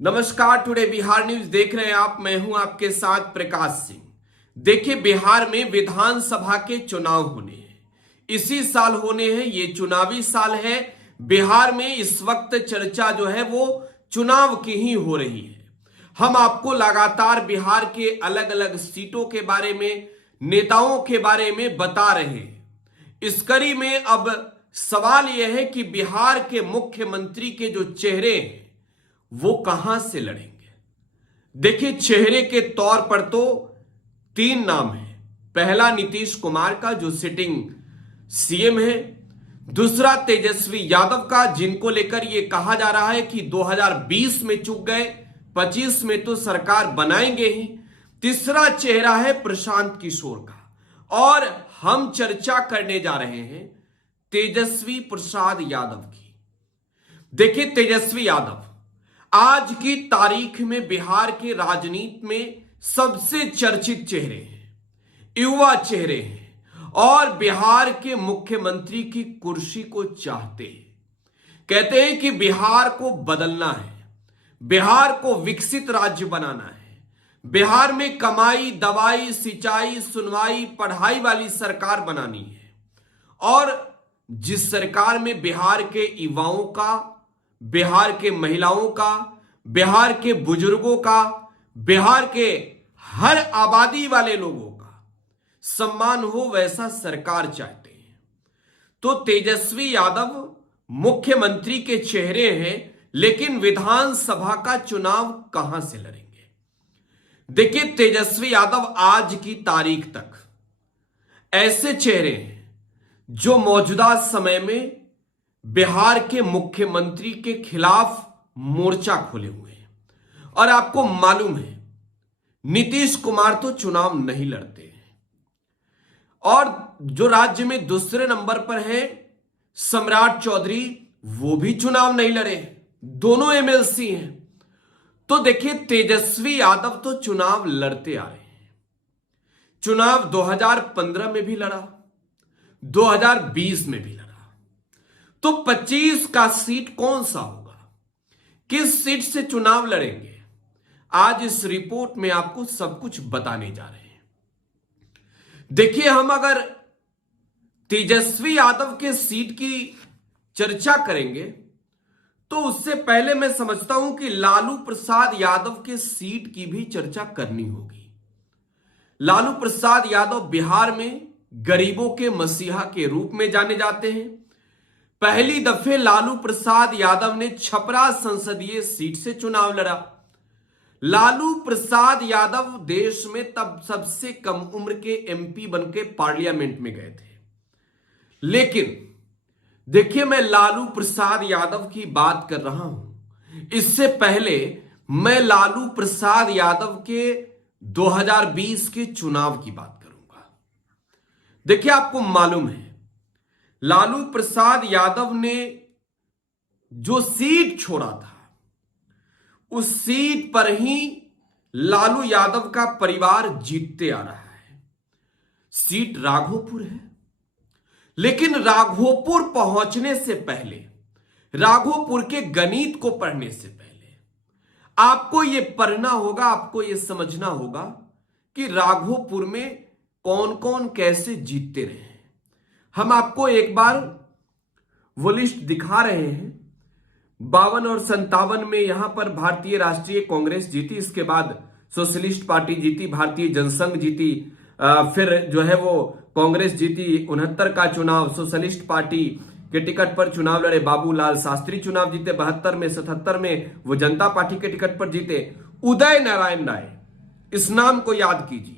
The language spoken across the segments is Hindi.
नमस्कार। टुडे बिहार न्यूज देख रहे हैं आप। मैं हूं आपके साथ प्रकाश सिंह। देखिए, बिहार में विधानसभा के चुनाव होने हैं, इसी साल होने हैं। ये चुनावी साल है। बिहार में इस वक्त चर्चा जो है वो चुनाव की ही हो रही है। हम आपको लगातार बिहार के अलग अलग सीटों के बारे में, नेताओं के बारे में बता रहे हैं। इस कड़ी में अब सवाल यह है कि बिहार के मुख्यमंत्री के जो चेहरे हैं वो कहां से लड़ेंगे। देखिए, चेहरे के तौर पर तो 3 नाम है। पहला नीतीश कुमार का, जो सिटिंग सीएम है। दूसरा तेजस्वी यादव का, जिनको लेकर यह कहा जा रहा है कि 2020 में चूक गए, 25 में तो सरकार बनाएंगे ही। तीसरा चेहरा है प्रशांत किशोर का। और हम चर्चा करने जा रहे हैं तेजस्वी प्रसाद यादव की। देखिए, तेजस्वी यादव आज की तारीख में बिहार के राजनीति में सबसे चर्चित चेहरे हैं, युवा चेहरे हैं और बिहार के मुख्यमंत्री की कुर्सी को चाहते हैं। कहते हैं कि बिहार को बदलना है, बिहार को विकसित राज्य बनाना है, बिहार में कमाई, दवाई, सिंचाई, सुनवाई, पढ़ाई वाली सरकार बनानी है। और जिस सरकार में बिहार के युवाओं का, बिहार के महिलाओं का, बिहार के बुजुर्गों का, बिहार के हर आबादी वाले लोगों का सम्मान हो, वैसा सरकार चाहते हैं। तो तेजस्वी यादव मुख्यमंत्री के चेहरे हैं, लेकिन विधानसभा का चुनाव कहां से लड़ेंगे। देखिए, तेजस्वी यादव आज की तारीख तक ऐसे चेहरे हैं जो मौजूदा समय में बिहार के मुख्यमंत्री के खिलाफ मोर्चा खोले हुए हैं। और आपको मालूम है, नीतीश कुमार तो चुनाव नहीं लड़ते हैं। और जो राज्य में दूसरे नंबर पर है सम्राट चौधरी, वो भी चुनाव नहीं लड़े, दोनों एमएलसी हैं। तो देखिए, तेजस्वी यादव तो चुनाव लड़ते आ रहे हैं। चुनाव 2015 में भी लड़ा, 2020 में भी लड़ा। तो 25 का सीट कौन सा होगा, किस सीट से चुनाव लड़ेंगे, आज इस रिपोर्ट में आपको सब कुछ बताने जा रहे हैं। देखिए, हम अगर तेजस्वी यादव के सीट की चर्चा करेंगे तो उससे पहले मैं समझता हूं कि लालू प्रसाद यादव के सीट की भी चर्चा करनी होगी। लालू प्रसाद यादव बिहार में गरीबों के मसीहा के रूप में जाने जाते हैं। पहली दफे लालू प्रसाद यादव ने छपरा संसदीय सीट से चुनाव लड़ा। लालू प्रसाद यादव देश में तब सबसे कम उम्र के एमपी बनके पार्लियामेंट में गए थे। लेकिन देखिए, मैं लालू प्रसाद यादव की बात कर रहा हूं, इससे पहले मैं लालू प्रसाद यादव के 2020 के चुनाव की बात करूंगा। देखिए, आपको मालूम है, लालू प्रसाद यादव ने जो सीट छोड़ा था, उस सीट पर ही लालू यादव का परिवार जीतते आ रहा है। सीट राघोपुर है, लेकिन राघोपुर पहुंचने से पहले, राघोपुर के गणित को पढ़ने से पहले आपको यह पढ़ना होगा, आपको यह समझना होगा कि राघोपुर में कौन कौन कैसे जीतते रहे हैं। हम आपको एक बार वो लिस्ट दिखा रहे हैं। 52 और 57 में यहां पर भारतीय राष्ट्रीय कांग्रेस जीती, इसके बाद सोशलिस्ट पार्टी जीती, भारतीय जनसंघ जीती, फिर जो है वो कांग्रेस जीती। 69 का चुनाव सोशलिस्ट पार्टी के टिकट पर चुनाव लड़े बाबूलाल शास्त्री चुनाव जीते। 72 में, 77 में वो जनता पार्टी के टिकट पर जीते उदय नारायण राय, इस नाम को याद कीजिए।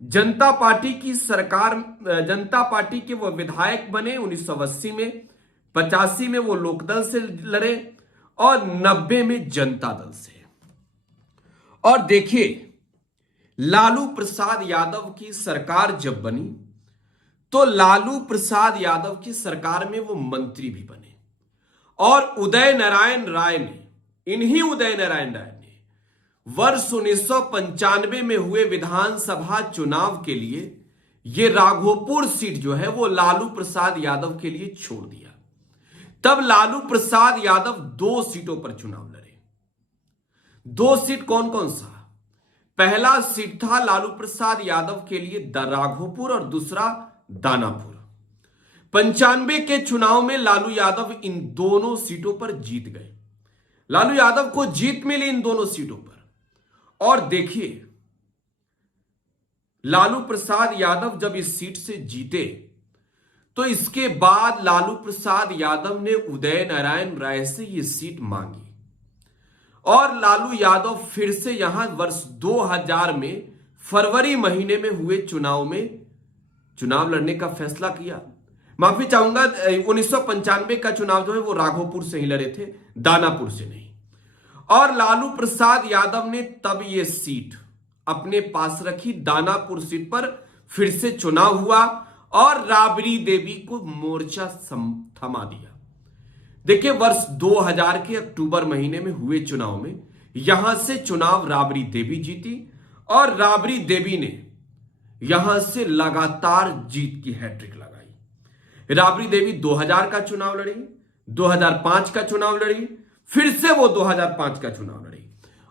जनता पार्टी की सरकार, जनता पार्टी के वो विधायक बने 1980 में, 85 में वो लोकदल से लड़े और 90 में जनता दल से। और देखिए, लालू प्रसाद यादव की सरकार जब बनी तो लालू प्रसाद यादव की सरकार में वो मंत्री भी बने। और उदय नारायण राय ने, इन्हीं उदय नारायण राय ने वर्ष 1995 में हुए विधानसभा चुनाव के लिए यह राघोपुर सीट जो है वो लालू प्रसाद यादव के लिए छोड़ दिया। तब लालू प्रसाद यादव 2 सीटों पर चुनाव लड़े। दो सीट कौन कौन सा? पहला सीट था लालू प्रसाद यादव के लिए राघोपुर और दूसरा दानापुर। 95 के चुनाव में लालू यादव इन दोनों सीटों पर जीत गए। लालू यादव को जीत मिली इन दोनों सीटों पर। और देखिए, लालू प्रसाद यादव जब इस सीट से जीते तो इसके बाद लालू प्रसाद यादव ने उदय नारायण राय से यह सीट मांगी और लालू यादव फिर से यहां वर्ष 2000 में फरवरी महीने में हुए चुनाव में चुनाव लड़ने का फैसला किया। माफी चाहूंगा, 1995 का चुनाव जो है वो राघोपुर से ही लड़े थे, दानापुर से नहीं। और लालू प्रसाद यादव ने तब ये सीट अपने पास रखी। दानापुर सीट पर फिर से चुनाव हुआ और राबड़ी देवी को मोर्चा थमा दिया। देखिए, वर्ष 2000 के अक्टूबर महीने में हुए चुनाव में यहां से चुनाव राबड़ी देवी जीती और राबड़ी देवी ने यहां से लगातार जीत की हैट्रिक लगाई। राबड़ी देवी 2000 का चुनाव लड़ी, 2005 का चुनाव लड़ी, फिर से वो 2005 का चुनाव लड़ी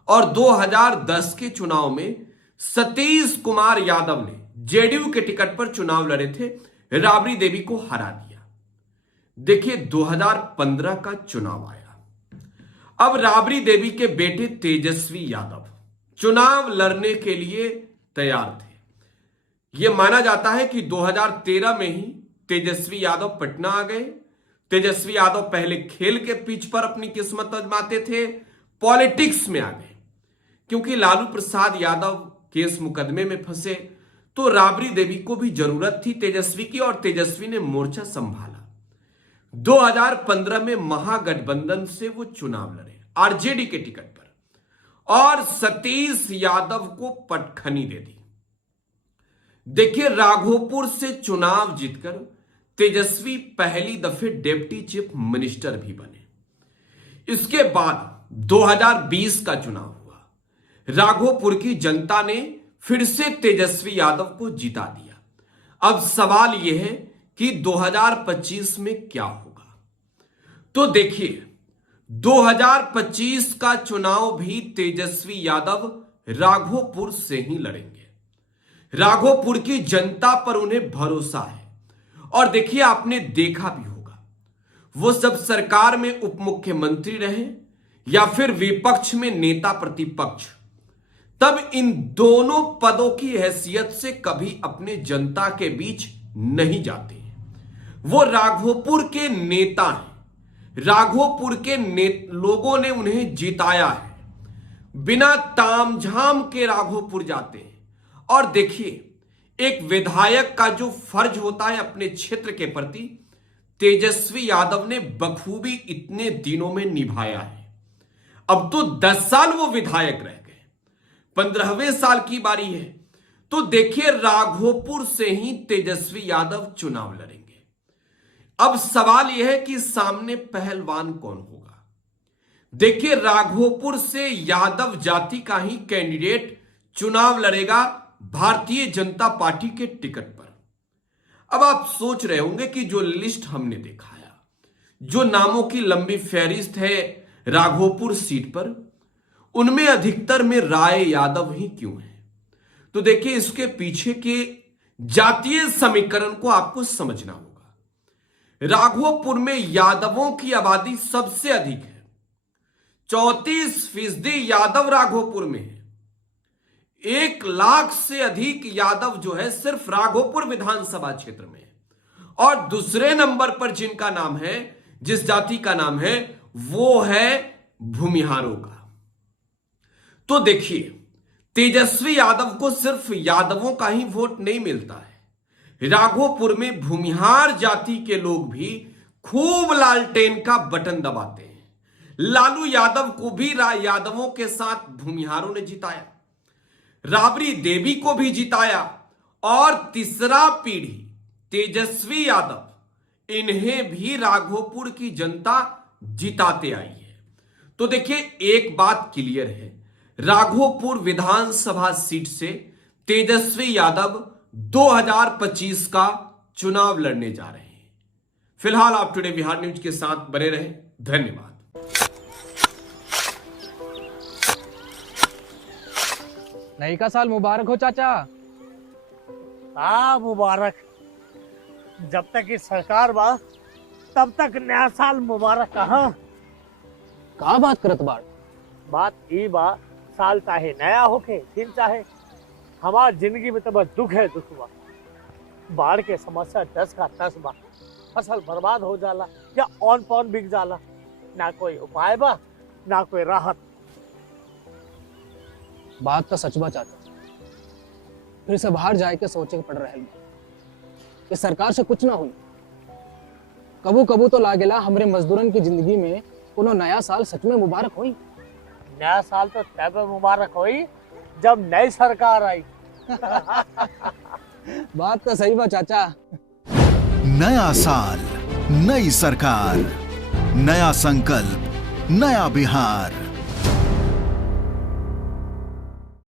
और 2010 के चुनाव में सतीश कुमार यादव ने जेडीयू के टिकट पर चुनाव लड़े थे, राबड़ी देवी को हरा दिया। देखिए, 2015 का चुनाव आया। अब राबड़ी देवी के बेटे तेजस्वी यादव चुनाव लड़ने के लिए तैयार थे। यह माना जाता है कि 2013 में ही तेजस्वी यादव पटना आ गए। तेजस्वी यादव पहले खेल के पिच पर अपनी किस्मत आजमाते थे, पॉलिटिक्स में आ गए। क्योंकि लालू प्रसाद यादव केस मुकदमे में फंसे तो राबड़ी देवी को भी जरूरत थी तेजस्वी की और तेजस्वी ने मोर्चा संभाला। 2015 में महागठबंधन से वो चुनाव लड़े आरजेडी के टिकट पर और सतीश यादव को पटखनी दे दी। देखिए, राघोपुर से चुनाव जीतकर तेजस्वी पहली दफे डिप्टी चीफ मिनिस्टर भी बने। इसके बाद 2020 का चुनाव हुआ। राघोपुर की जनता ने फिर से तेजस्वी यादव को जिता दिया। अब सवाल यह है कि 2025 में क्या होगा। तो देखिए, 2025 का चुनाव भी तेजस्वी यादव राघोपुर से ही लड़ेंगे। राघोपुर की जनता पर उन्हें भरोसा है। और देखिए, आपने देखा भी होगा, वो सब सरकार में उप मुख्यमंत्री रहे या फिर विपक्ष में नेता प्रतिपक्ष, तब इन दोनों पदों की हैसियत से कभी अपने जनता के बीच नहीं जाते। वो राघोपुर के नेता हैं। राघोपुर के लोगों ने उन्हें जिताया है। बिना तामझाम के राघोपुर जाते हैं। और देखिए, एक विधायक का जो फर्ज होता है अपने क्षेत्र के प्रति, तेजस्वी यादव ने बखूबी इतने दिनों में निभाया है। अब तो 10 साल वो विधायक रह गए, 15वें साल की बारी है। तो देखिए, राघोपुर से ही तेजस्वी यादव चुनाव लड़ेंगे। अब सवाल यह है कि सामने पहलवान कौन होगा। देखिए, राघोपुर से यादव जाति का ही कैंडिडेट चुनाव लड़ेगा भारतीय जनता पार्टी के टिकट पर। अब आप सोच रहे होंगे कि जो लिस्ट हमने दिखाया, जो नामों की लंबी फहरिस्त है राघोपुर सीट पर, उनमें अधिकतर में राय यादव ही क्यों है। तो देखिए, इसके पीछे के जातीय समीकरण को आपको समझना होगा। राघोपुर में यादवों की आबादी सबसे अधिक है, 34% यादव राघोपुर में है। 1 लाख से अधिक यादव जो है सिर्फ राघोपुर विधानसभा क्षेत्र में है। और दूसरे नंबर पर जिनका नाम है, जिस जाति का नाम है, वो है भूमिहारों का। तो देखिए, तेजस्वी यादव को सिर्फ यादवों का ही वोट नहीं मिलता है। राघोपुर में भूमिहार जाति के लोग भी खूब लालटेन का बटन दबाते हैं। लालू यादव को भी यादवों के साथ भूमिहारों ने जिताया, राबड़ी देवी को भी जिताया और तीसरा पीढ़ी तेजस्वी यादव, इन्हें भी राघोपुर की जनता जिताते आई है। तो देखिए, एक बात क्लियर है, राघोपुर विधानसभा सीट से तेजस्वी यादव 2025 का चुनाव लड़ने जा रहे हैं। फिलहाल आप टुडे बिहार न्यूज के साथ बने रहें। धन्यवाद। नई का साल मुबारक हो चाचा। हाँ मुबारक। जब तक इस सरकार बा तब तक नया साल मुबारक कहाँ। का बात करत बाड़? बात ई बा, साल चाहे नया होके दिन चाहे, हमार जिंदगी में तो बस दुख है दुख बा। बाढ़ के समस्या 10 का 10 बा। फसल बर्बाद हो जाला या ऑन पॉन बिक जाला, ना कोई उपाय बा ना कोई राहत। बात तो सच बा चाचा। फिर से बाहर जाए के सोचे के पड़ रहे कि सरकार से कुछ ना हुई। कबू कबू तो लागेला हमरे मजदूरन की जिंदगी में कोनो नया साल सच में मुबारक हुई। नया साल तो तब मुबारक हुई जब नई सरकार आई। बात तो सही बा चाचा। नया साल, नई सरकार, नया संकल्प, नया बिहार।